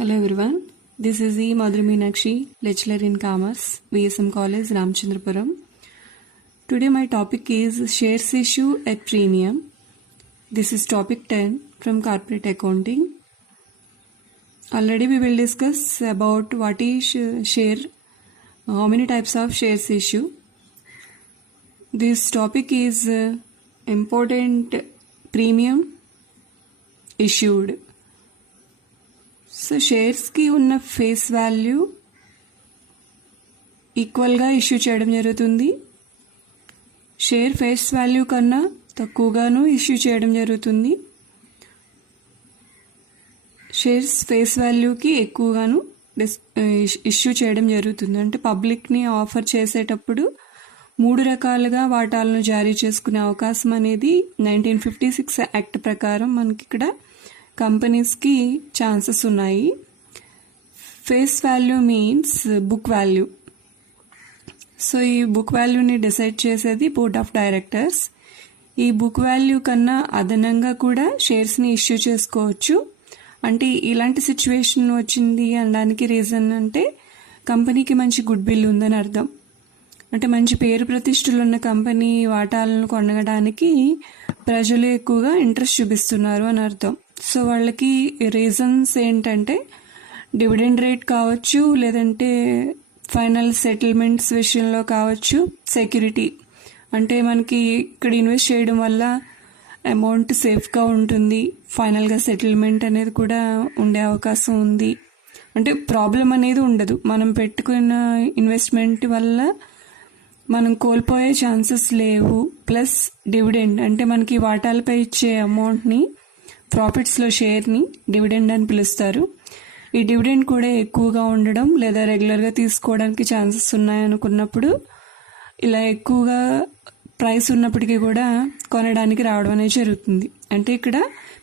Hello everyone, this is E. Madhuri Meenakshi, lecturer in Commerce, VSM College, Ramchandrapuram. Today my topic is shares issue at premium. This is topic 10 from corporate accounting. Already we will discuss about what is share, how many types of shares issue. This topic is important premium issued. So షేర్స్కి ఉన్న face value ఈక్వల్గా issue చేయడం జరుగుతుంది. Share face value కన్నా తక్కువగాను issue చేయడం జరుగుతుంది. Shares face వాల్యూకి ఎక్కువగాను issue చేయడం జరుగుతుంది. అంటే పబ్లిక్ని ఆఫర్ చేసేటప్పుడు 3 రకాలుగా వాటాలను జారీ చేసుకునే అవకాశం అనేది 1956 యాక్ట్ ప్రకారం మనకి ఇక్కడ కంపెనీస్కి ఛాన్సెస్ ఉన్నాయి. Face value means book value. So ఈ బుక్ వాల్యూని డిసైడ్ చేసేది బోర్డ్ ఆఫ్ డైరెక్టర్స్. ఈ బుక్ వాల్యూ కన్నా అదనంగా కూడా షేర్స్ని ఇష్యూ చేసుకోవచ్చు. అంటే ఇలాంటి సిచ్యువేషన్ వచ్చింది అనడానికి రీజన్ అంటే కంపెనీకి మంచి గుడ్ విల్ ఉందని అర్థం. అంటే మంచి పేరు ప్రతిష్టలు ఉన్న కంపెనీ వాటాలను కొనడానికి ప్రజలు ఎక్కువగా ఇంట్రెస్ట్ చూపిస్తున్నారు అని అర్థం. సో వాళ్ళకి రీజన్స్ ఏంటంటే డివిడెండ్ రేట్ కావచ్చు, లేదంటే ఫైనల్ సెటిల్మెంట్స్ విషయంలో కావచ్చు, సెక్యూరిటీ అంటే మనకి ఇక్కడ ఇన్వెస్ట్ చేయడం వల్ల అమౌంట్ సేఫ్గా ఉంటుంది, ఫైనల్గా సెటిల్మెంట్ అనేది కూడా ఉండే అవకాశం ఉంది. అంటే ప్రాబ్లం అనేది ఉండదు. మనం పెట్టుకున్న ఇన్వెస్ట్మెంట్ వల్ల మనం కోల్పోయే ఛాన్సెస్ లేవు. ప్లస్ డివిడెండ్ అంటే మనకి వాటాలపై ఇచ్చే అమౌంట్ని, ప్రాఫిట్స్లో షేర్ని డివిడెండ్ అని పిలుస్తారు. ఈ డివిడెండ్ కూడా ఎక్కువగా ఉండడం లేదా రెగ్యులర్గా తీసుకోవడానికి ఛాన్సెస్ ఉన్నాయనుకున్నప్పుడు ఇలా ఎక్కువగా ప్రైస్ ఉన్నప్పటికీ కూడా కొనడానికి రావడం అనేది జరుగుతుంది. అంటే ఇక్కడ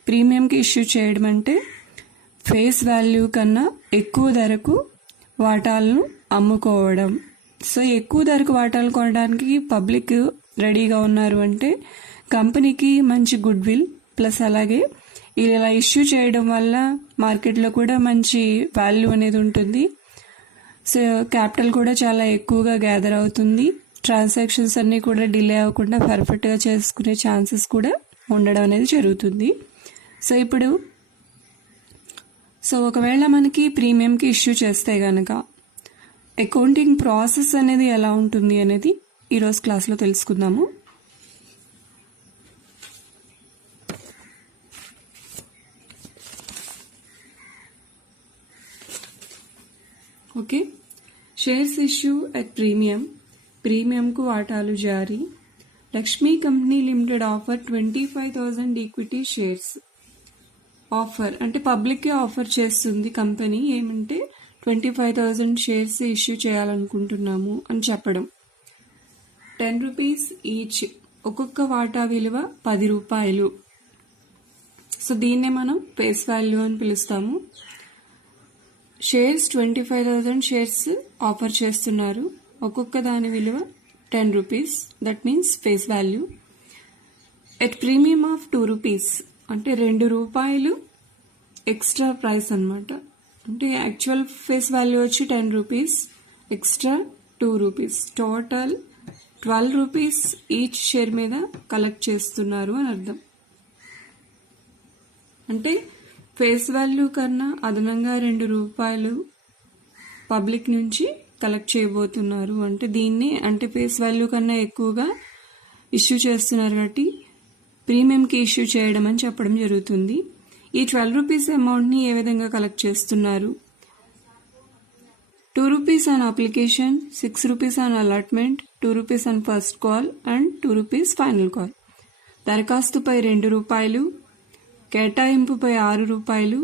ప్రీమియంకి ఇష్యూ చేయడం అంటే ఫేస్ వాల్యూ కన్నా ఎక్కువ ధరకు వాటాలను అమ్ముకోవడం. సో ఎక్కువ ధరకు వాటాలు కొనడానికి పబ్లిక్ రెడీగా ఉన్నారు అంటే కంపెనీకి మంచి గుడ్ విల్, ప్లస్ అలాగే ఇలా ఇష్యూ చేయడం వల్ల మార్కెట్లో కూడా మంచి వాల్యూ అనేది ఉంటుంది. సో క్యాపిటల్ కూడా చాలా ఎక్కువగా గ్యాదర్ అవుతుంది. ట్రాన్సాక్షన్స్ అన్నీ కూడా డిలే అవ్వకుండా పర్ఫెక్ట్గా చేసుకునే ఛాన్సెస్ కూడా ఉండడం అనేది జరుగుతుంది. సో ఒకవేళ మనకి ప్రీమియంకి ఇష్యూ చేస్తే కనుక అకౌంటింగ్ ప్రాసెస్ అనేది ఎలా ఉంటుంది అనేది ఈరోజు క్లాస్లో తెలుసుకుందాము. ఓకే, షేర్స్ ఇష్యూ అట్ ప్రీమియంకు వాటాలు జారీ. Lakshmi company limited offer 25,000 equity shares. Offer అంటే పబ్లిక్కే ఆఫర్ చేస్తుంది కంపెనీ. ఏమంటే 25,000 షేర్స్ ఇష్యూ చేయాలనుకుంటున్నాము అని చెప్పడం. 10 రూపీస్ ఈచ్, ఒక్కొక్క వాటా విలువ 10 రూపాయలు. సో దీన్నే మనం ఫేస్ వాల్యూ అని పిలుస్తాము. షేర్స్ 25,000 షేర్స్ ఆఫర్ చేస్తున్నారు. ఒక్కొక్క దాని విలువ 10 rupees, that means face value. At premium of 2 rupees అంటే 2 రూపాయలు ఎక్స్ట్రా ప్రైస్ అనమాట. అంటే యాక్చువల్ ఫేస్ వాల్యూ వచ్చి 10 rupees, extra 2 rupees, total 12 rupees each share మీద కలెక్ట్ చేస్తున్నారు అని అర్థం. అంటే ఫేస్ వాల్యూ కన్నా అదనంగా 2 రూపాయలు పబ్లిక్ నుంచి కలెక్ట్ చేయబోతున్నారు. అంటే దీన్ని అంటే ఫేస్ వాల్యూ కన్నా ఎక్కువగా ఇష్యూ చేస్తున్నారు కాబట్టి ప్రీమియంకి ఇష్యూ చేయడం అని చెప్పడం జరుగుతుంది. ఈ 12 రూపీస్ అమౌంట్ని ఏ విధంగా కలెక్ట్ చేస్తున్నారు? 2 rupees on application, 6 rupees on allotment, 2 rupees on first call and 2 rupees final call. దరఖాస్తుపై 2 రూపాయలు, కేటాయింపుపై 6 రూపాయలు,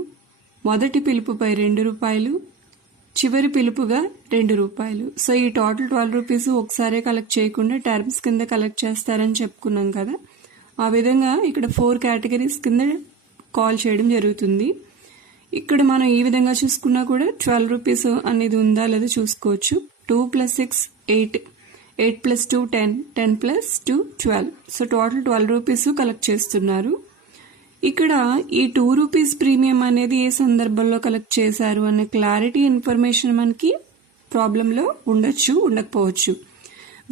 మొదటి పిలుపుపై 2 రూపాయలు, చివరి పిలుపుగా 2 రూపాయలు. సో ఈ టోటల్ 12 రూపీస్ ఒకసారే కలెక్ట్ చేయకుండా టర్మ్స్ కింద కలెక్ట్ చేస్తారని చెప్పుకున్నాం కదా. ఆ విధంగా ఇక్కడ 4 కేటగిరీస్ కింద కాల్ చేయడం జరుగుతుంది. ఇక్కడ మనం ఈ విధంగా చూసుకున్నా కూడా 12 రూపీస్ అనేది ఉందా లేదా చూసుకోవచ్చు. 2 + 6 8, 8 + 2 10, 10 + 2 12. సో టోటల్ 12 రూపీస్ కలెక్ట్ చేస్తున్నారు. ఇక్కడ ఈ 2 రూపీస్ ప్రీమియం అనేది ఏ సందర్భంలో కలెక్ట్ చేశారు అనే క్లారిటీ ఇన్ఫర్మేషన్ మనకి ప్రాబ్లంలో ఉండొచ్చు, ఉండకపోవచ్చు.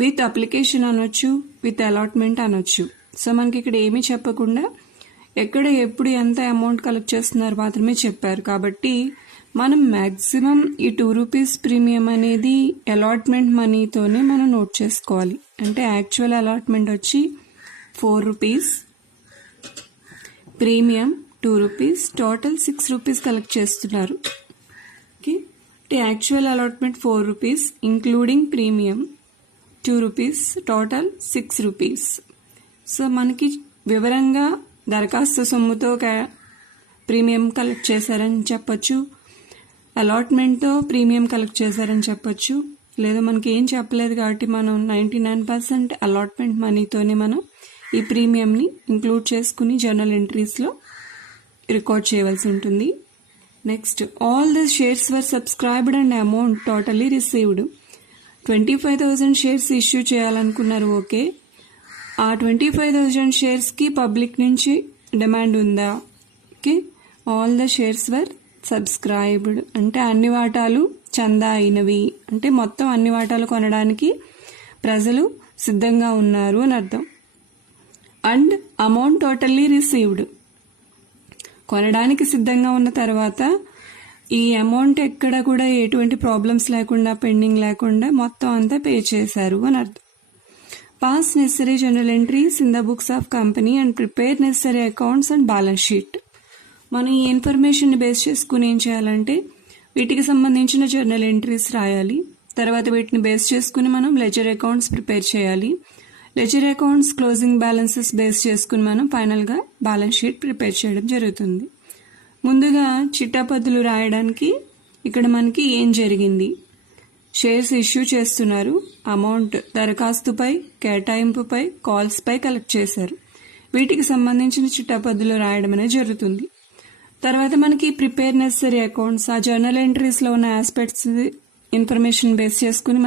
విత్ అప్లికేషన్ అనొచ్చు, విత్ అలాట్మెంట్ అనొచ్చు. సో మనకి ఇక్కడ ఏమీ చెప్పకుండా ఎక్కడ ఎప్పుడు ఎంత అమౌంట్ కలెక్ట్ చేస్తున్నారు మాత్రమే చెప్పారు. కాబట్టి మనం మ్యాక్సిమం ఈ 2 రూపీస్ ప్రీమియం అనేది అలాట్మెంట్ మనీతోనే మనం నోట్ చేసుకోవాలి. అంటే యాక్చువల్ అలాట్మెంట్ వచ్చి 4 rupees, premium 2 rupees, total 6 rupees collect చేస్తున్నారు. ఓకే, అంటే actual allotment 4 rupees including premium 2 rupees, total 6 rupees. So మనకి వివరంగా దరఖాస్తు సొమ్ముతో ప్రీమియం కలెక్ట్ చేశారని చెప్పొచ్చు, అలాట్మెంట్తో ప్రీమియం కలెక్ట్ చేశారని చెప్పొచ్చు, లేదా మనకి ఏం చెప్పలేదు కాబట్టి మనం 99% అలాట్మెంట్ మనీతోనే మనం ఈ ప్రీమియంని ఇంక్లూడ్ చేసుకుని జర్నల్ ఎంట్రీస్లో రికార్డ్ చేయవలసి ఉంటుంది. Next, all the shares were subscribed and amount totally received. 25,000 shares issue చేయాలనుకున్నారు. ఓకే, ఆ 25,000 షేర్స్కి పబ్లిక్ నుంచి డిమాండ్ ఉందా? Okay, all the shares were subscribed అంటే అన్ని వాటాలు చందా అయినవి, అంటే మొత్తం అన్ని వాటాలు కొనడానికి ప్రజలు సిద్ధంగా ఉన్నారు అని అర్థం. అండ్ అమౌంట్ టోటల్లీ రిసీవ్డ్, కొనడానికి సిద్ధంగా ఉన్న తర్వాత ఈ అమౌంట్ ఎక్కడ కూడా ఎటువంటి ప్రాబ్లమ్స్ లేకుండా, పెండింగ్ లేకుండా మొత్తం అంతా పే చేశారు అని అర్థం. Pass necessary general entries in the books of company and prepare necessary accounts and balance sheet. మనం ఈ ఇన్ఫర్మేషన్ని బేస్ చేసుకుని ఏం చేయాలంటే వీటికి సంబంధించిన జర్నల్ ఎంట్రీస్ రాయాలి. తర్వాత వీటిని బేస్ చేసుకుని మనం లెజర్ అకౌంట్స్ ప్రిపేర్ చేయాలి. Ledger accounts closing balances base చేసుకుని మనం ఫైనల్గా బ్యాలెన్స్ షీట్ ప్రిపేర్ చేయడం జరుగుతుంది. ముందుగా చిట్టాపద్దులు రాయడానికి ఇక్కడ మనకి ఏం జరిగింది, షేర్స్ ఇష్యూ చేస్తున్నారు, అమౌంట్ దరఖాస్తుపై, కేటాయింపుపై, కాల్స్పై కలెక్ట్ చేశారు. వీటికి సంబంధించిన చిట్టాపద్దులు రాయడం అనేది జరుగుతుంది. తర్వాత మనకి ప్రిపేర్ నెసరీ అకౌంట్స్, ఆ జర్నల్ ఎంట్రీస్లో ఉన్న ఆస్పెక్ట్స్ ఇన్ఫర్మేషన్ బేస్ చేసుకుని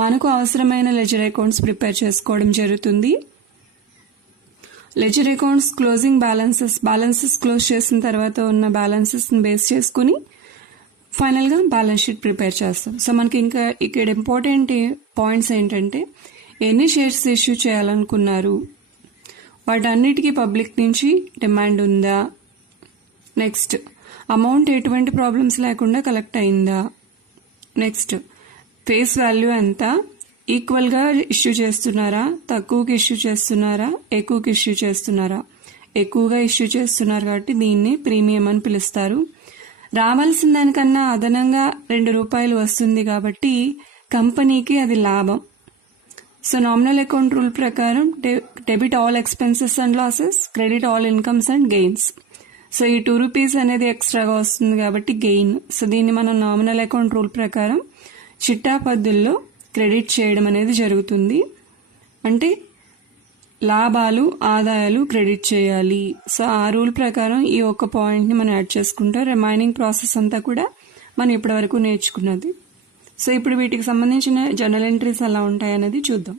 మనకు అవసరమైన లెజర్ అకౌంట్స్ ప్రిపేర్ చేసుకోవడం జరుగుతుంది. Ledger accounts closing balances close చేసిన తర్వాత ఉన్న బ్యాలెన్సెస్ని బేస్ చేసుకుని ఫైనల్గా బ్యాలెన్స్ షీట్ ప్రిపేర్ చేస్తాం. సో మనకి ఇంకా ఇక్కడ ఇంపార్టెంట్ పాయింట్స్ ఏంటంటే ఎన్ని షేర్స్ ఇష్యూ చేయాలనుకున్నారు, వాటన్నిటికీ పబ్లిక్ నుంచి డిమాండ్ ఉందా, నెక్స్ట్ అమౌంట్ ఎటువంటి ప్రాబ్లమ్స్ లేకుండా కలెక్ట్ అయిందా, నెక్స్ట్ ఫేస్ వాల్యూ ఎంత, ఈక్వల్గా ఇష్యూ చేస్తున్నారా, తక్కువకి ఇష్యూ చేస్తున్నారా, ఎక్కువకి ఇష్యూ చేస్తున్నారా, ఎక్కువగా ఇష్యూ చేస్తున్నారు కాబట్టి దీన్ని ప్రీమియం అని పిలుస్తారు. రావాల్సిన దానికన్నా అదనంగా 2 రూపాయలు వస్తుంది కాబట్టి కంపెనీకి అది లాభం. సో నామినల్ అకౌంట్ రూల్ ప్రకారం debit all expenses and losses, credit all incomes and gains. So ఈ 2 రూపీస్ అనేది ఎక్స్ట్రాగా వస్తుంది కాబట్టి గెయిన్. సో దీన్ని మనం నామినల్ అకౌంట్ రూల్ ప్రకారం చిట్టాపద్దుల్లో క్రెడిట్ చేయడం అనేది జరుగుతుంది. అంటే లాభాలు, ఆదాయాలు క్రెడిట్ చేయాలి. సో ఆ రూల్ ప్రకారం ఈ ఒక్క పాయింట్ని మనం యాడ్ చేసుకుంటాం. రిమైనింగ్ ప్రాసెస్ అంతా కూడా మనం ఇప్పటివరకు నేర్చుకున్నది. సో ఇప్పుడు వీటికి సంబంధించిన జర్నల్ ఎంట్రీస్ ఎలా ఉంటాయనేది చూద్దాం.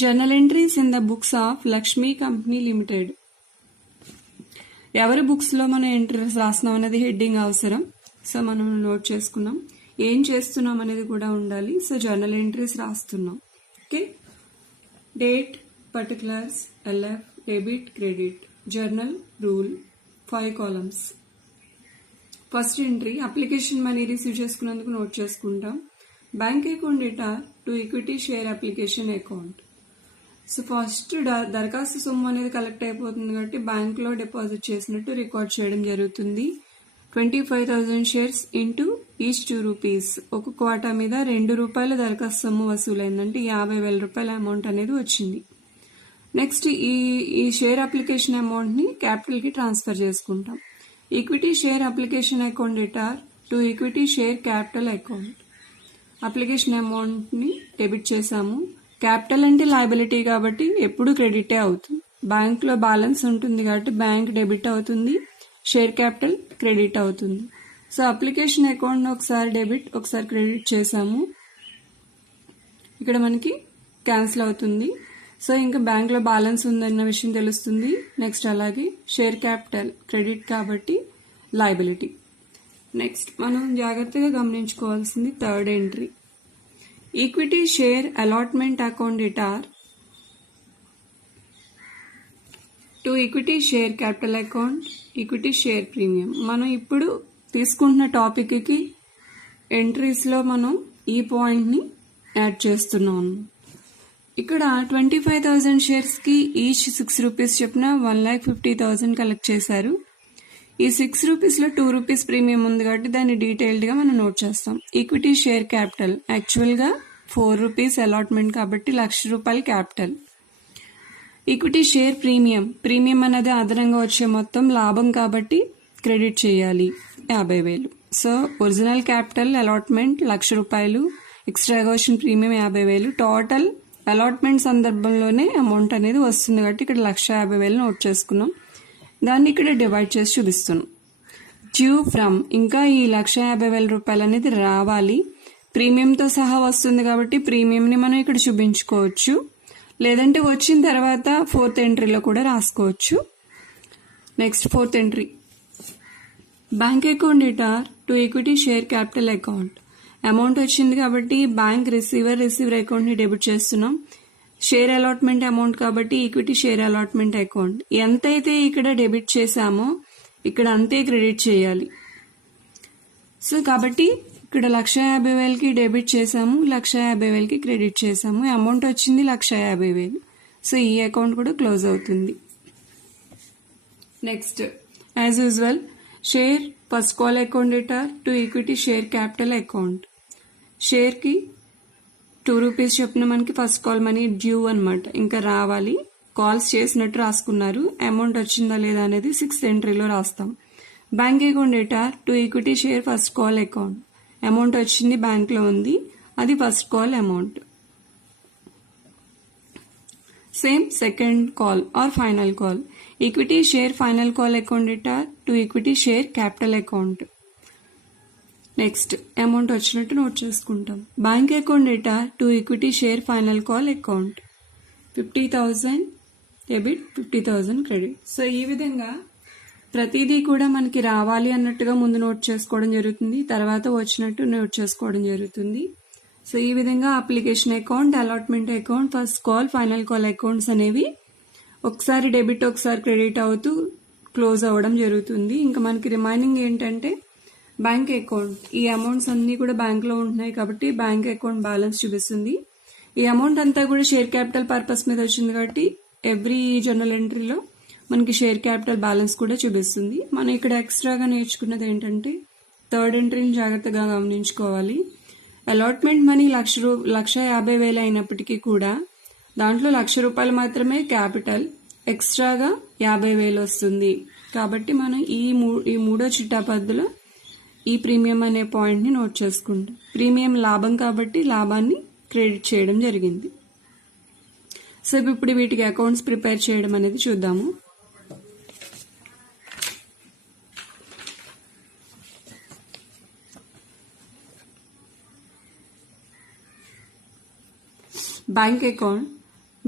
Journal entries in the books of Lakshmi company limited. ఎవరి బుక్స్లో మనం ఎంట్రీస్ రాస్తున్నాం అనేది హెడ్డింగ్ అవసరం. సో మనం నోట్ చేసుకున్నాం. ఏం చేస్తున్నాం అనేది కూడా ఉండాలి. సో జర్నల్ ఎంట్రీస్ రాస్తున్నాం. Okay, date, particulars, LF, debit, credit, journal, rule, 5 columns. First entry application money receive చేసుకున్నందుకు నోట్ చేసుకుంటాం. Bank account debtor to equity share application account. So first దరఖాస్తు సొమ్ము అనేది కలెక్ట్ అయిపోతుంది కాబట్టి బ్యాంక్లో డిపాజిట్ చేసినట్టు రికార్డ్ చేయడం జరుగుతుంది. 25,000 షేర్స్ ఇంటూ ఈచ్ 2 రూపీస్. ఒక్కొక్క వాటా మీద 2 రూపాయల దరఖాస్తు సొమ్ము వసూలైందంటే 50,000 రూపాయల అమౌంట్ అనేది వచ్చింది. నెక్స్ట్ ఈ షేర్ అప్లికేషన్ అమౌంట్ని క్యాపిటల్కి ట్రాన్స్ఫర్ చేసుకుంటాం. Equity share application account debtor to equity share capital account. Application అమౌంట్ని డెబిట్ చేశాము. క్యాపిటల్ అంటే లయబిలిటీ కాబట్టి ఎప్పుడు క్రెడిటే అవుతుంది. బ్యాంక్లో బ్యాలెన్స్ ఉంటుంది కాబట్టి బ్యాంక్ డెబిట్ అవుతుంది, షేర్ క్యాపిటల్ క్రెడిట్ అవుతుంది. సో అప్లికేషన్ అకౌంట్ ఒకసారి డెబిట్ ఒకసారి క్రెడిట్ చేసాము, ఇక్కడ మనకి క్యాన్సిల్ అవుతుంది. సో ఇంకా బ్యాంక్లో బ్యాలెన్స్ ఉందన్న విషయం తెలుస్తుంది. నెక్స్ట్ అలాగే షేర్ క్యాపిటల్ క్రెడిట్ కాబట్టి లయబిలిటీ. నెక్స్ట్ మనం జాగ్రత్తగా గమనించుకోవాల్సింది third entry, equity share allotment account debtor to equity share capital account equity share premium. మనం ఇప్పుడు తీసుకుంటున్న టాపిక్కి ఎంట్రీస్లో మనం ఈ పాయింట్ని యాడ్ చేస్తున్నాం. ఇక్కడ 25,000 షేర్స్కి ఈచ్ 6 రూపీస్ చొప్పున 1,50,000 కలెక్ట్ చేశారు. ఈ 6 రూపీస్లో 2 రూపీస్ ప్రీమియం ఉంది కాబట్టి దాన్ని డీటెయిల్డ్గా మనం నోట్ చేస్తాం. ఈక్విటీ షేర్ క్యాపిటల్ యాక్చువల్గా 4 రూపీస్ అలాట్మెంట్ కాబట్టి ₹1,00,000 క్యాపిటల్. ఈక్విటీ షేర్ ప్రీమియం అనేది అదనంగా వచ్చే మొత్తం లాభం కాబట్టి క్రెడిట్ చేయాలి 50,000. సో ఒరిజినల్ క్యాపిటల్ అలాట్మెంట్ ₹1,00,000, ఎక్స్ట్రాగా వచ్చిన ప్రీమియం 50,000, టోటల్ అలాట్మెంట్ సందర్భంలోనే అమౌంట్ అనేది వస్తుంది కాబట్టి ఇక్కడ 1,50,000 నోట్ చేసుకున్నాం. దాన్ని ఇక్కడ డివైడ్ చేసి చూపిస్తున్నాం. డ్యూ ఫ్రమ్, ఇంకా ఈ ₹1,50,000 అనేది రావాలి, ప్రీమియంతో సహా వస్తుంది కాబట్టి ప్రీమియంని మనం ఇక్కడ చూపించుకోవచ్చు, లేదంటే వచ్చిన తర్వాత 4th ఎంట్రీలో కూడా రాసుకోవచ్చు. Next 4th entry, bank account debtor to equity share capital account. Amount వచ్చింది కాబట్టి బ్యాంక్ రిసీవర్ అకౌంట్ని డెబిట్ చేస్తున్నాం. షేర్ అలాట్మెంట్ అమౌంట్ కాబట్టి ఈక్విటీ షేర్ అలాట్మెంట్ అకౌంట్. ఎంతైతే ఇక్కడ డెబిట్ చేశామో ఇక్కడ అంతే క్రెడిట్ చేయాలి. సో కాబట్టి ఇక్కడ 1,50,000కి డెబిట్ చేసాము, 1,50,000కి క్రెడిట్ చేసాము, అమౌంట్ వచ్చింది 1,50,000. సో ఈ అకౌంట్ కూడా క్లోజ్ అవుతుంది. Next as usual share first call account debtor to equity share capital account. షేర్కి 2 రూపీస్ చొప్పున మనకి ఫస్ట్ కాల్ మనీ డ్యూ అనమాట, ఇంకా రావాలి, కాల్స్ చేసినట్టు రాసుకున్నారు, అమౌంట్ వచ్చిందా లేదా అనేది 6th ఎంట్రీలో రాస్తాం. Bank account debtor to equity share first call account. Amount వచ్చింది, బ్యాంక్లో ఉంది, అది first call amount. Same second call or final call, equity share final call account debtor to equity share capital account. Next amount వచ్చినట్టు note చేసుకుంటాం. Bank account debtor to equity share final call account 50,000 debit 50,000 credit. So ఈ విధంగా ప్రతిదీ కూడా మనకి రావాలి అన్నట్టుగా ముందు నోట్ చేసుకోవడం జరుగుతుంది, తర్వాత వచ్చినట్టు నోట్ చేసుకోవడం జరుగుతుంది. సో ఈ విధంగా application account, allotment account, first call, final call accounts అనేవి ఒకసారి డెబిట్ ఒకసారి క్రెడిట్ అవుతూ క్లోజ్ అవ్వడం జరుగుతుంది. ఇంకా మనకి రిమైనింగ్ ఏంటంటే బ్యాంక్ అకౌంట్. ఈ అమౌంట్స్ అన్నీ కూడా బ్యాంక్లో ఉంటున్నాయి కాబట్టి బ్యాంక్ అకౌంట్ బ్యాలెన్స్ చూపిస్తుంది. ఈ అమౌంట్ అంతా కూడా షేర్ క్యాపిటల్ పర్పస్ మీద వచ్చింది కాబట్టి ఎవ్రీ జర్నల్ ఎంట్రీలో మనకి షేర్ క్యాపిటల్ బ్యాలెన్స్ కూడా చూపిస్తుంది. మనం ఇక్కడ ఎక్స్ట్రాగా నేర్చుకున్నది ఏంటంటే థర్డ్ ఎంట్రీని జాగ్రత్తగా గమనించుకోవాలి. అలాట్మెంట్ మనీ 1,50,000 అయినప్పటికీ కూడా దాంట్లో ₹1,00,000 మాత్రమే క్యాపిటల్, ఎక్స్ట్రాగా 50,000 వస్తుంది కాబట్టి మనం ఈ మూడో చిట్టా పద్ధతిలో ఈ ప్రీమియం అనే పాయింట్ని నోట్ చేసుకుంటాం. ప్రీమియం లాభం కాబట్టి లాభాన్ని క్రెడిట్ చేయడం జరిగింది. సో ఇప్పుడు వీటికి అకౌంట్స్ ప్రిపేర్ చేయడం అనేది చూద్దాము. Bank account.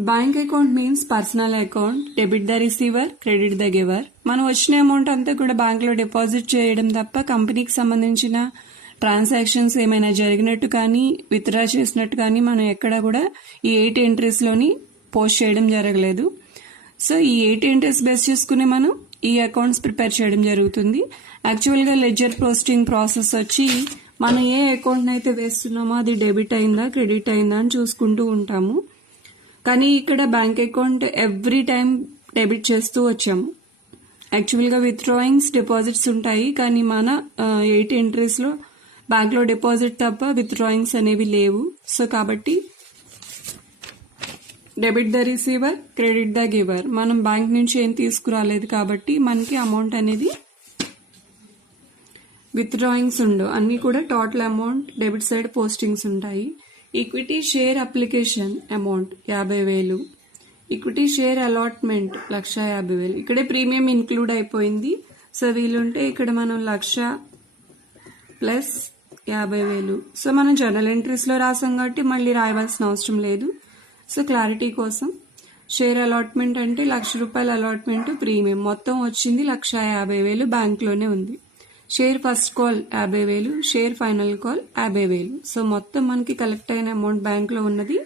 Bank account means personal account. Debit the receiver, credit the giver. మనం వచ్చిన అమౌంట్ అంతా కూడా బ్యాంక్లో డిపాజిట్ చేయడం తప్ప కంపెనీకి సంబంధించిన ట్రాన్సాక్షన్స్ ఏమైనా జరిగినట్టు కానీ విత్డ్రా చేసినట్టు కానీ మనం ఎక్కడ కూడా ఈ 8 ఎంట్రీస్లోని పోస్ట్ చేయడం జరగలేదు. సో ఈ 8 ఎంట్రీస్ బేస్ చేసుకుని మనం ఈ అకౌంట్స్ ప్రిపేర్ చేయడం జరుగుతుంది. యాక్చువల్గా లెడ్జర్ పోస్టింగ్ ప్రాసెస్ వచ్చి మనం ఏ అకౌంట్ అయితే వేస్తున్నామో అది డెబిట్ అయిందా క్రెడిట్ అయిందా అని చూసుకుంటూ ఉంటాము. కానీ ఇక్కడ bank account every time debit చేస్తూ వచ్చాము. యాక్చువల్గా విత్డ్రాయింగ్స్ డిపాజిట్స్ ఉంటాయి కానీ మన 8 ఎంట్రీస్లో బ్యాంక్లో డిపాజిట్ తప్ప విత్డ్రాయింగ్స్ అనేవి లేవు. సో కాబట్టి debit the receiver, credit the giver. మనం బ్యాంక్ నుంచి ఏం తీసుకురాలేదు కాబట్టి మనకి అమౌంట్ అనేది విత్డ్రాయింగ్స్ ఉండవు, అన్నీ కూడా total amount debit side postings ఉంటాయి. Equity share application amount 50,000, equity share allotment 1,50,000. ఇక్కడే ప్రీమియం ఇన్క్లూడ్ అయిపోయింది. సో వీలుంటే ఇక్కడ మనం 1,00,000 ప్లస్ 50,000. సో మనం జర్నల్ ఎంట్రీస్లో రాసాం కాబట్టి మళ్ళీ రాయవలసిన అవసరం లేదు. సో క్లారిటీ కోసం షేర్ అలాట్మెంట్ అంటే ₹1,00,000 అలాట్మెంట్ ప్రీమియం మొత్తం వచ్చింది 1,50,000 బ్యాంక్లోనే ఉంది. Share first call 50,000, share final call 50,000. So మొత్తం మనకి కలెక్ట్ అయిన అమౌంట్ బ్యాంక్లో ఉన్నది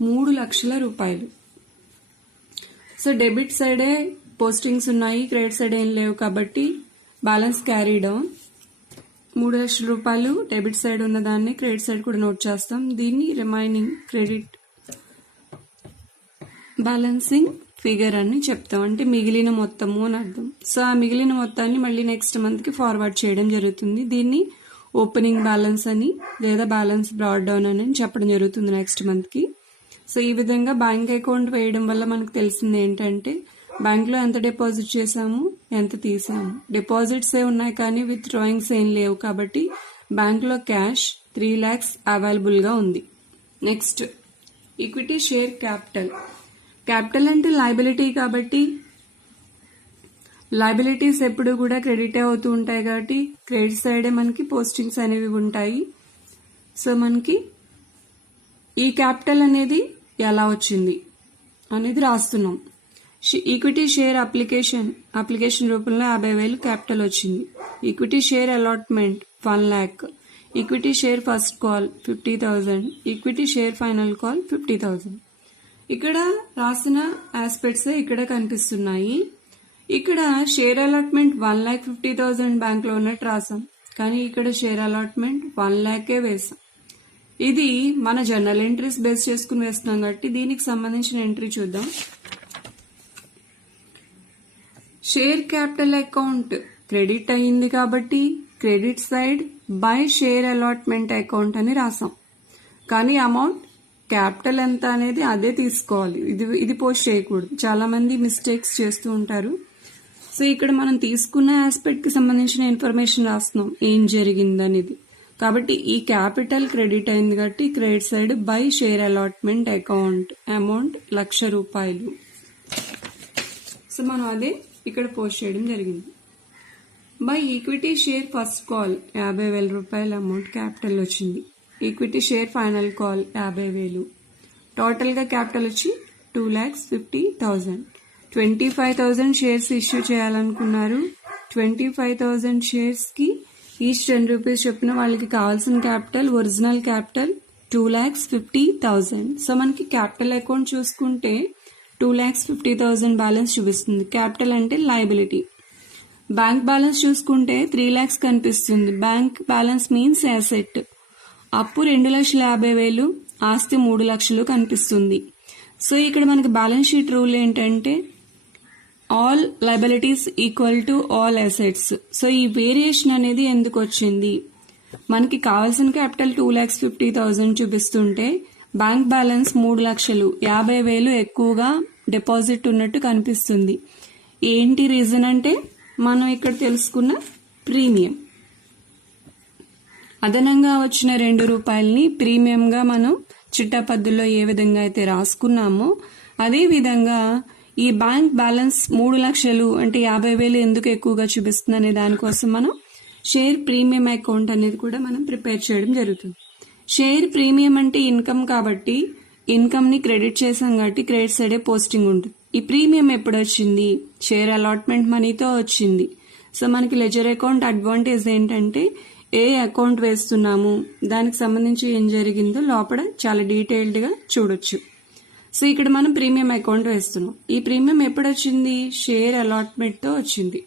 ₹3,00,000. సో డెబిట్ సైడే పోస్టింగ్స్ ఉన్నాయి, క్రెడిట్ సైడ్ ఏం లేవు కాబట్టి balance carry down. ₹3,00,000 debit side ఉన్న దాన్ని క్రెడిట్ సైడ్ కూడా నోట్ చేస్తాం. దీన్ని రిమైనింగ్ క్రెడిట్ బ్యాలెన్సింగ్ ఫిగర్ అని చెప్తాం, అంటే మిగిలిన మొత్తము అని అర్థం. సో ఆ మిగిలిన మొత్తాన్ని మళ్ళీ నెక్స్ట్ మంత్కి ఫార్వర్డ్ చేయడం జరుగుతుంది. దీన్ని ఓపెనింగ్ బ్యాలెన్స్ అని లేదా బ్యాలెన్స్ బ్రాడ్ డౌన్ అని చెప్పడం జరుగుతుంది నెక్స్ట్ మంత్కి. సో ఈ విధంగా బ్యాంక్ అకౌంట్ వేయడం వల్ల మనకు తెలిసింది ఏంటంటే బ్యాంక్లో ఎంత డిపాజిట్ చేసాము, ఎంత తీసాము. డిపాజిట్స్ ఏ ఉన్నాయి కానీ విత్ డ్రాయింగ్స్ ఏం లేవు కాబట్టి బ్యాంక్లో క్యాష్ 3 lakhs అవైలబుల్గా ఉంది. Next equity share capital. Capital అంటే లయబిలిటీ కాబట్టి లయబిలిటీస్ ఎప్పుడు కూడా క్రెడిట్ అవుతూ ఉంటాయి కాబట్టి క్రెడిట్ సైడే మనకి పోస్టింగ్స్ అనేవి ఉంటాయి. సో మనకి ఈ క్యాపిటల్ అనేది ఎలా వచ్చింది అనేది రాస్తున్నాం. ఈక్విటీ షేర్ అప్లికేషన్ రూపంలో 50,000 క్యాపిటల్ వచ్చింది. Equity share allotment 1 lakh, equity share first call 50,000, equity share final call 50,000. ఇక్కడ రాసిన ఆస్పెక్ట్స్ ఇక్కడ కనిపిస్తున్నాయి. ఇక్కడ షేర్ అలాట్మెంట్ 1,50,000 బ్యాంక్లో ఉన్నట్టు రాసాం, కానీ ఇక్కడ షేర్ అలాట్మెంట్ 1 lakh వేసాం. ఇది మన జర్నల్ ఎంట్రీస్ బేస్ చేసుకుని వేస్తున్నాం కాబట్టి దీనికి సంబంధించిన ఎంట్రీ చూద్దాం. షేర్ క్యాపిటల్ అకౌంట్ క్రెడిట్ అయింది కాబట్టి credit side by share allotment account అని రాసాం, కానీ అమౌంట్ క్యాపిటల్ ఎంత అనేది అదే తీసుకోవాలి. ఇది పోస్ట్ చేయకూడదు. చాలా మంది మిస్టేక్స్ చేస్తూ ఉంటారు. సో ఇక్కడ మనం తీసుకున్న ఆస్పెక్ట్ కి సంబంధించిన ఇన్ఫర్మేషన్ రాస్తున్నాం ఏం జరిగింది అనేది. కాబట్టి ఈ క్యాపిటల్ క్రెడిట్ అయింది కాబట్టి credit side by share allotment account amount ₹1,00,000. So మనం అదే ఇక్కడ పోస్ట్ చేయడం జరిగింది. By equity share first call ₹50,000 amount capital వచ్చింది. Equity share final call 50,000. టోటల్గా క్యాపిటల్ వచ్చి 2,50,000. 25,000 షేర్స్ ఇష్యూ చేయాలనుకున్నారు. 25,000 షేర్స్కి ఈచ్ ₹10 చొప్పున వాళ్ళకి కావాల్సిన క్యాపిటల్ ఒరిజినల్ క్యాపిటల్ 2,50,000. సో మనకి క్యాపిటల్ అకౌంట్ చూసుకుంటే 2,50,000 బ్యాలెన్స్ చూపిస్తుంది. క్యాపిటల్ అంటే లయబిలిటీ. బ్యాంక్ బ్యాలెన్స్ చూసుకుంటే 3 lakhs కనిపిస్తుంది. Bank balance means asset. అప్పు 2,50,000, ఆస్తి 3,00,000 కనిపిస్తుంది. సో ఇక్కడ మనకి బ్యాలెన్స్ షీట్ రూల్ ఏంటంటే all liabilities equal to all assets. So ఈ వేరియేషన్ అనేది ఎందుకు వచ్చింది? మనకి కావాల్సిన క్యాపిటల్ 2,50,000 చూపిస్తుంటే బ్యాంక్ బ్యాలెన్స్ 3,00,000, 50,000 ఎక్కువగా డిపాజిట్ ఉన్నట్టు కనిపిస్తుంది. ఏంటి రీజన్ అంటే మనం ఇక్కడ తెలుసుకున్న ప్రీమియం. అదనంగా వచ్చిన ₹2 ప్రీమియంగా మనం చిట్టా పద్ధతిలో ఏ విధంగా అయితే రాసుకున్నామో అదే విధంగా ఈ బ్యాంక్ బ్యాలెన్స్ 3,00,000 అంటే 50,000 ఎందుకు ఎక్కువగా చూపిస్తుంది అనే దానికోసం మనం షేర్ ప్రీమియం అకౌంట్ అనేది కూడా మనం ప్రిపేర్ చేయడం జరుగుతుంది. షేర్ ప్రీమియం అంటే ఇన్కమ్ కాబట్టి ఇన్కమ్ ని క్రెడిట్ చేసాం కాబట్టి క్రెడిట్ సైడే పోస్టింగ్ ఉంటుంది. ఈ ప్రీమియం ఎప్పుడు వచ్చింది? షేర్ అలాట్మెంట్ మనీతో వచ్చింది. సో మనకి లెజర్ అకౌంట్ అడ్వాంటేజ్ ఏంటంటే ఏ అకౌంట్ వేస్తున్నాము దానికి సంబంధించి ఏం జరిగిందో లోపల చాలా డీటెయిల్డ్ గా చూడొచ్చు. సో ఇక్కడ మనం ప్రీమియం అకౌంట్ వేస్తున్నాం. ఈ ప్రీమియం ఎప్పుడు వచ్చింది? షేర్ అలాట్మెంట్ తో వచ్చింది.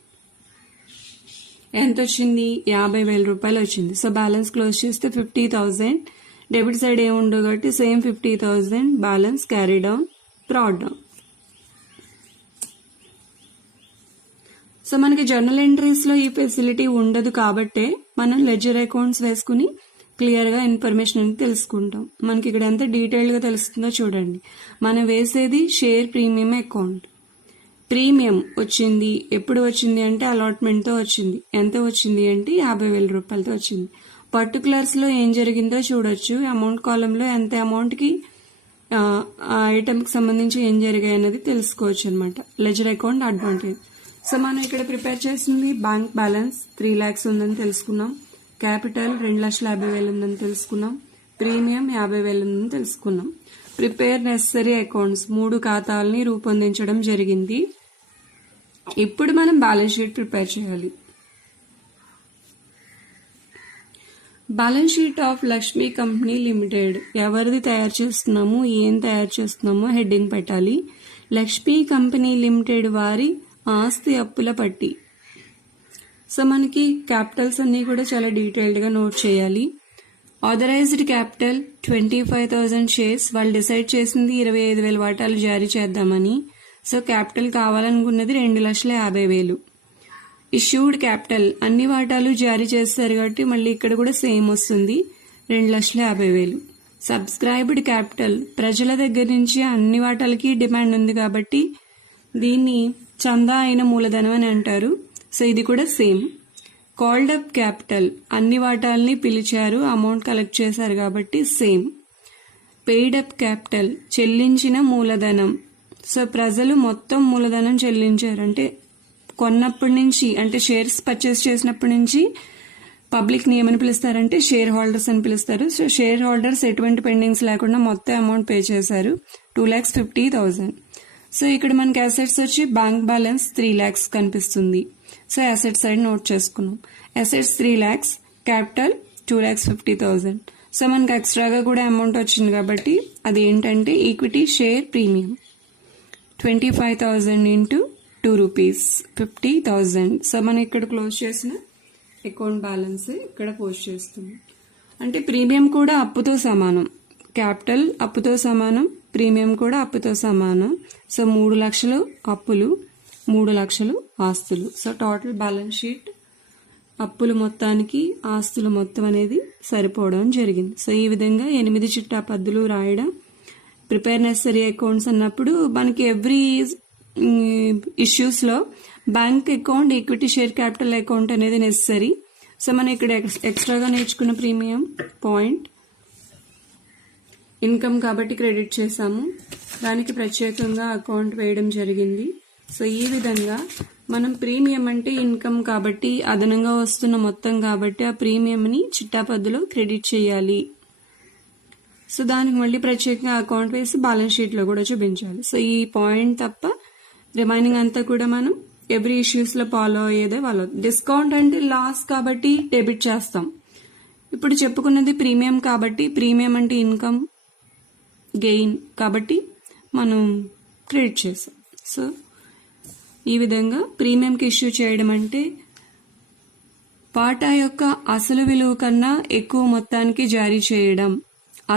ఎంత వచ్చింది? ₹50,000 వచ్చింది. సో బ్యాలెన్స్ క్లోజ్ చేస్తే 50,000. డెబిట్ సైడ్ ఏముండదు కాబట్టి same 50,000 balance carry down broad down. So మనకి జర్నల్ ఎంట్రీస్ లో ఈ ఫెసిలిటీ ఉండదు కాబట్టే మనం లెడ్జర్ అకౌంట్స్ వేసుకుని క్లియర్ గా ఇన్ఫర్మేషన్ అనేది తెలుసుకుంటాం. మనకి ఇక్కడ ఎంత డీటెయిల్డ్ గా తెలుస్తుందో చూడండి. మనం వేసేది షేర్ ప్రీమియం అకౌంట్. ప్రీమియం వచ్చింది ఎప్పుడు వచ్చింది అంటే అలాట్మెంట్ తో వచ్చింది. ఎంత వచ్చింది అంటే ₹50,000 వచ్చింది. పర్టికులర్స్ లో ఏం జరిగిందో చూడొచ్చు. అమౌంట్ కాలంలో ఎంత అమౌంట్ కి ఆ ఐటమ్ కి సంబంధించి ఏం జరిగాయి అనేది తెలుసుకోవచ్చు అనమాట. Ledger account advantage. సో మనం ఇక్కడ ప్రిపేర్ చేసింది బ్యాంక్ బ్యాలెన్స్ 3 lakhs ఉందని తెలుసుకున్నాం. క్యాపిటల్ 2,50,000 ఉందని తెలుసుకున్నాం. ప్రీమియం 50,000 ఉందని తెలుసుకున్నాం. ప్రిపేర్ నెసరీ అకౌంట్స్ 3 ఖాతాలని రూపొందించడం జరిగింది. ఇప్పుడు మనం బ్యాలెన్స్ షీట్ ప్రిపేర్ చేయాలి. Balance sheet of Lakshmi company limited ఎవరిది తయారు చేస్తున్నాము, ఏం తయారు చేస్తున్నామో హెడ్డింగ్ పెట్టాలి. లక్ష్మీ కంపెనీ లిమిటెడ్ వారి ఆస్తి అప్పుల పట్టి. సో మనకి క్యాపిటల్స్ అన్నీ కూడా చాలా డీటెయిల్డ్గా నోట్ చేయాలి. Authorised capital 25,000 shares. వాళ్ళు డిసైడ్ చేసింది 25,000 వాటాలు జారీ చేద్దామని. సో క్యాపిటల్ కావాలనుకున్నది 2,50,000. ఇష్యూడ్ క్యాపిటల్ అన్ని వాటాలు జారీ చేస్తారు కాబట్టి మళ్ళీ ఇక్కడ కూడా సేమ్ వస్తుంది, 2,50,000. సబ్స్క్రైబ్డ్ క్యాపిటల్ ప్రజల దగ్గర నుంచి అన్ని వాటాలకి డిమాండ్ ఉంది కాబట్టి దీన్ని చందా అయిన మూలధనం అని అంటారు. సో ఇది కూడా సేమ్. కాల్డ్ అప్ క్యాపిటల్ అన్ని వాటాలని పిలిచారు, అమౌంట్ కలెక్ట్ చేశారు కాబట్టి సేమ్. పెయిడ్ అప్ క్యాపిటల్ చెల్లించిన మూలధనం. సో ప్రజలు మొత్తం మూలధనం చెల్లించారు, అంటే కొన్నప్పటి నుంచి, అంటే షేర్స్ పర్చేస్ చేసినప్పటి నుంచి పబ్లిక్ ని ఏమని పిలుస్తారంటే షేర్ హోల్డర్స్ అని పిలుస్తారు. సో షేర్ హోల్డర్స్ ఎటువంటి పెండింగ్స్ లేకుండా మొత్తం అమౌంట్ పే చేశారు, 2,50,000. సో ఇక్కడ మనకి అసెట్స్ వచ్చి బ్యాంక్ బ్యాలెన్స్ 3 lakhs కనిపిస్తుంది. సో అసెట్ సైడ్ నోట్ చేసుకున్నాం. Assets 3 lakhs, capital 2,50,000. సో మనకి ఎక్స్ట్రాగా కూడా అమౌంట్ వచ్చింది కాబట్టి అది ఏంటంటే equity share premium 25,000 into 2 rupees 50,000. So మనం ఇక్కడ క్లోజ్ చేసిన అకౌంట్ బ్యాలెన్స్ ఇక్కడ పోస్ట్ చేస్తున్నాం. అంటే ప్రీమియం కూడా అప్పుతో సమానం, క్యాపిటల్ అప్పుతో సమానం, ప్రీమియం కూడా అప్పుతో సమానం. సో 3 లక్షలు అప్పులు, 3 లక్షలు ఆస్తులు. సో టోటల్ బ్యాలెన్స్ షీట్ అప్పులు మొత్తానికి ఆస్తులు మొత్తం అనేది సరిపోవడం జరిగింది. సో ఈ విధంగా 8 చిట్టా పద్దులు రాయడం. ప్రిపేర్ నెసరీ అకౌంట్స్ అన్నప్పుడు మనకి ఎవ్రీ ఇష్యూస్లో bank account, equity share capital account అనేది నెసరీ. సో మనం ఇక్కడ ఎక్స్ట్రాగా నేర్చుకున్న ప్రీమియం పాయింట్ ఇన్కమ్ కాబట్టి క్రెడిట్ చేశాము, దానికి ప్రత్యేకంగా అకౌంట్ వేయడం జరిగింది. సో ఈ విధంగా మనం ప్రీమియం అంటే ఇన్కమ్ కాబట్టి అదనంగా వస్తున్న మొత్తం కాబట్టి ఆ ప్రీమియంని చిట్టాపద్దులో క్రెడిట్ చేయాలి. సో దానికి మళ్ళీ ప్రత్యేకంగా అకౌంట్ వేసి బ్యాలెన్స్ షీట్లో కూడా చూపించాలి. సో ఈ పాయింట్ తప్ప రిమైనింగ్ అంతా కూడా మనం ఎవ్రీ ఇష్యూస్లో ఫాలో అయ్యేదే వాళ్ళు. డిస్కౌంట్ అంటే లాస్ కాబట్టి డెబిట్ చేస్తాం. ఇప్పుడు చెప్పుకున్నది ప్రీమియం కాబట్టి, ప్రీమియం అంటే ఇన్కమ్ గెయిన్ కాబట్టి మనం క్రెడిట్ చేస్తాం. సో ఈ విధంగా ప్రీమియంకి ఇష్యూ చేయడం అంటే వాటా యొక్క అసలు విలువ కన్నా ఎక్కువ మొత్తానికి జారీ చేయడం.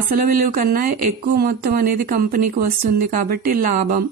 అసలు విలువ కన్నా ఎక్కువ మొత్తం అనేది కంపెనీకి వస్తుంది కాబట్టి లాభం.